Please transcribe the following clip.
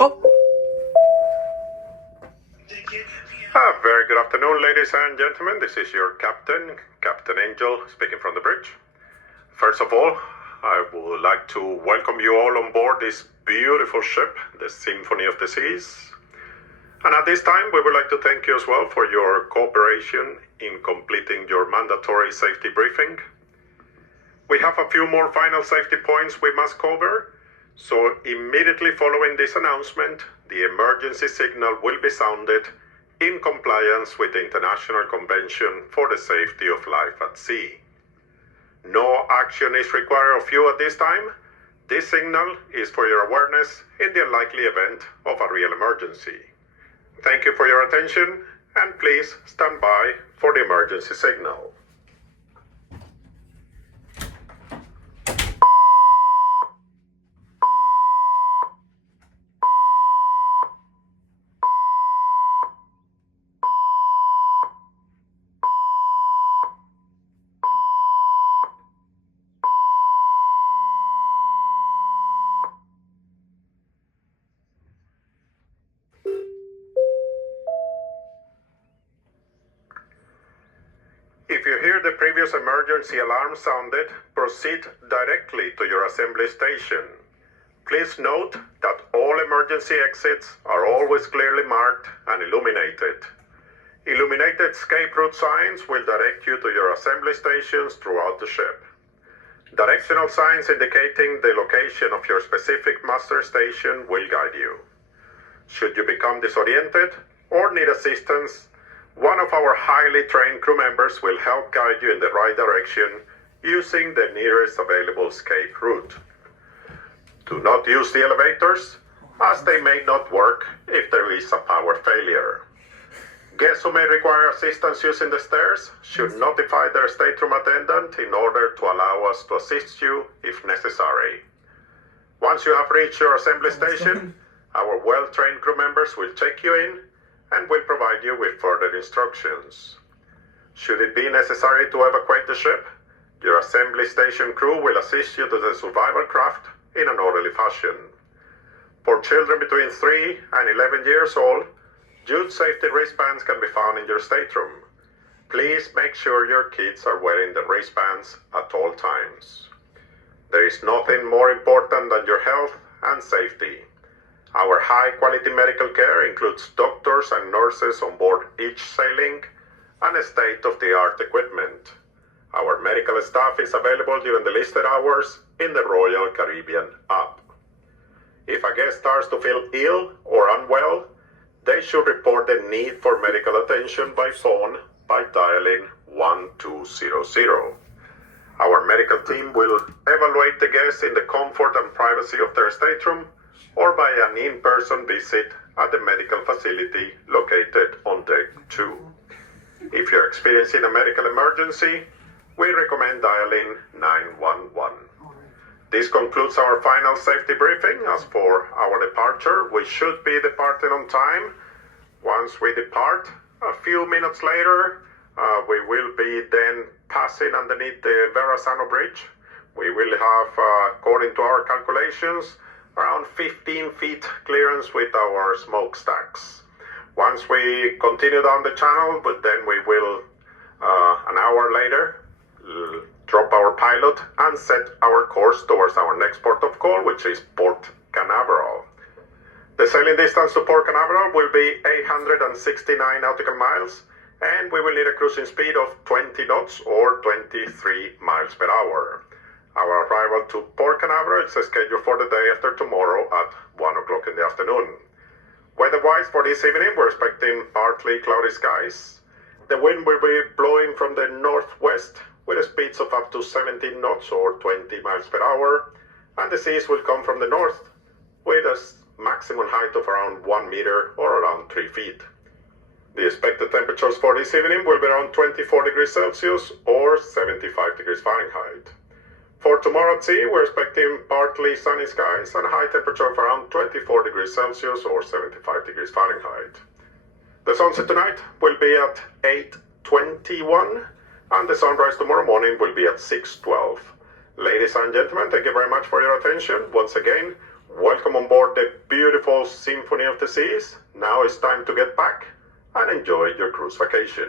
Oh. Very good afternoon, ladies and gentlemen. This is your captain, Captain Angel, speaking from the bridge. First of all, I would like to welcome you all on board this beautiful ship, the Symphony of the Seas. And at this time, we would like to thank you as well for your cooperation in completing your mandatory safety briefing. We have a few more final safety points we must cover. So immediately following this announcement, the emergency signal will be sounded in compliance with the International Convention for the Safety of Life at Sea. No action is required of you at this time. This signal is for your awareness in the unlikely event of a real emergency. Thank you for your attention, and please stand by for the emergency signal. If you hear the previous emergency alarm sounded, proceed directly to your assembly station. Please note that all emergency exits are always clearly marked and illuminated. Illuminated escape route signs will direct you to your assembly stations throughout the ship. Directional signs indicating the location of your specific master station will guide you. Should you become disoriented or need assistance, one of our highly trained crew members will help guide you in the right direction using the nearest available escape route. Do not use the elevators, as they may not work if there is a power failure. Guests who may require assistance using the stairs should notify their stateroom attendant in order to allow us to assist you if necessary. Once you have reached your assembly station, our well-trained crew members will check you in and will provide you with further instructions. Should it be necessary to evacuate the ship, your assembly station crew will assist you to the survival craft in an orderly fashion. For children between 3 and 11 years old, jute safety wristbands can be found in your stateroom. Please make sure your kids are wearing the wristbands at all times. There is nothing more important than your health and safety. Our high-quality medical care includes doctors and nurses on board each sailing and state-of-the-art equipment. Our medical staff is available during the listed hours in the Royal Caribbean app. If a guest starts to feel ill or unwell, they should report the need for medical attention by phone by dialing 1200. Our medical team will evaluate the guest in the comfort and privacy of their stateroom or by an in-person visit at the medical facility located on deck 2. If you're experiencing a medical emergency, we recommend dialing 911. This concludes our final safety briefing. As for our departure, we should be departing on time. Once we depart, a few minutes later, we will be then passing underneath the Verrazano Bridge. We will have, according to our calculations, around 15 feet clearance with our smokestacks. Once we continue down the channel, but then we will, an hour later, drop our pilot and set our course towards our next port of call, which is Port Canaveral. The sailing distance to Port Canaveral will be 869 nautical miles, and we will need a cruising speed of 20 knots or 23 miles per hour. Our arrival to Port Canaveral is scheduled for the day after tomorrow at 1 o'clock in the afternoon. Weather-wise for this evening, we're expecting partly cloudy skies. The wind will be blowing from the northwest with speeds of up to 17 knots or 20 miles per hour, and the seas will come from the north with a maximum height of around 1 meter or around 3 feet. The expected temperatures for this evening will be around 24 degrees Celsius or 75 degrees Fahrenheit. For tomorrow at sea, we're expecting partly sunny skies and a high temperature of around 24 degrees Celsius or 75 degrees Fahrenheit. The sunset tonight will be at 8:21 and the sunrise tomorrow morning will be at 6:12. Ladies and gentlemen, thank you very much for your attention. Once again, Welcome on board the beautiful Symphony of the Seas. Now it's time to get back and enjoy your cruise vacation.